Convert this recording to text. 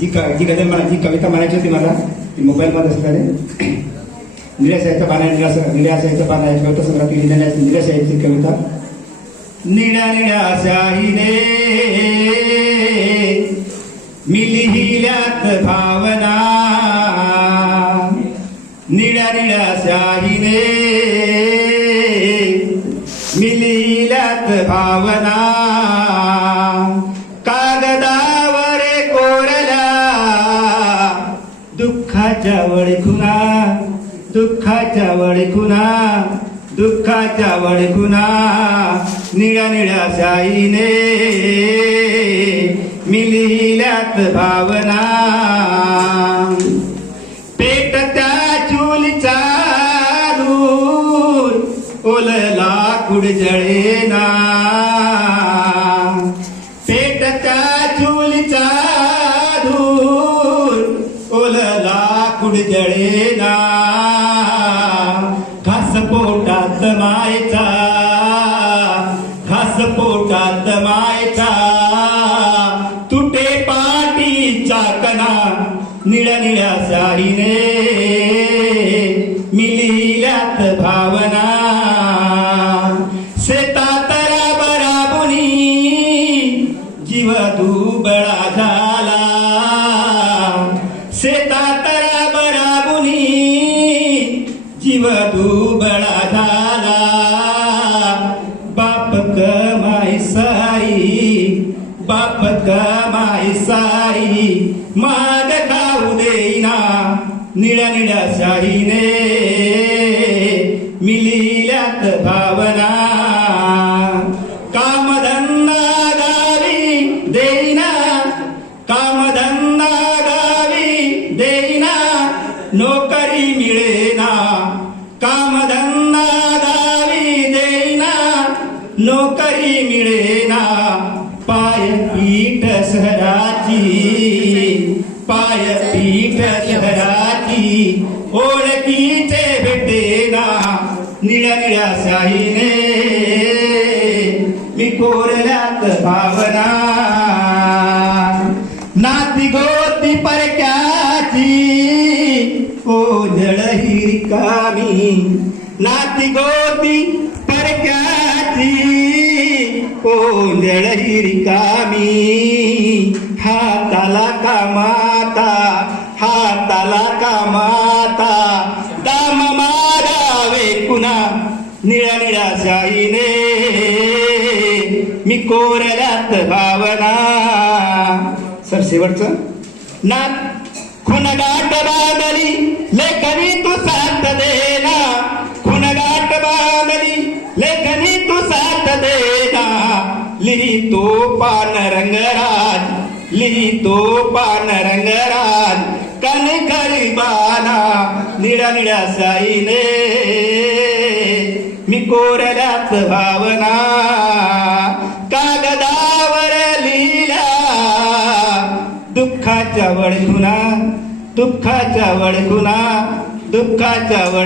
जी क जी गजल मला जी कविता म्हणायची होती मला ती मोबाईलमध्ये असणारे. निराशाचं पाना निराश निराशाचं पाना आहे कविता संग्रहात लिहिलेल्या निराशाची कविता. निळ्या निळ्या शाहीने मी लिहिल्यात भावना. निळ्या निळ्या शाहीने मी लिहिल्यात भावना. दुःखाच्या वळखुना दुःखाच्या वळखुना दुःखाच्या वळखुना निळ्या निळ्या शाईने मिलिल्यात भावना. पेट त्या चुलीचा दूर ओलला कुडजळेना कुड जळेना खास पोटात मायचा. खास पोटात मायचा. तुटे पाटीचा कणा निळ्या निळ्या साडीने मी भावना. शेतात बराबुनी जीव दुबळा झा जीव दुबळा झाला. बाप कमाई साई बाप कमाई साई माग खाऊ देईना निळ्या निळ्या शाहीने मी लिहिल्यात भावना कामधंदा गावी देईना कामधंदा गावी देईना नोकरी मिळेना. कामधंदा गावी देना नोकरी मिळेना पाय पीठ शहराची पाय पीठ शहराची ओळखीचे भेटेना निळ्या निळ्या शाहीने मी कोरल्यात भावना. नाती गोती परक्या रिकामी नाती गोती परक्याची ओझळ ही रिकामी हाताला कामाता हाताला कामाता दाम मागावे कुणा? निळा निळ्या शाईने. मी कोरल्यात भावना. सर शेवटचं. नात खुनगाट तू साथ देना लिहितो पान रंगराज लिही तो पान रंगराज कन बाना निळ्या निळ्या साईने। मी कोरल्यात भावना कागदावर लिहिल्या। दुःखाच्या वळखुना दुःखाच्या वळखुना दुःखाच्या वळ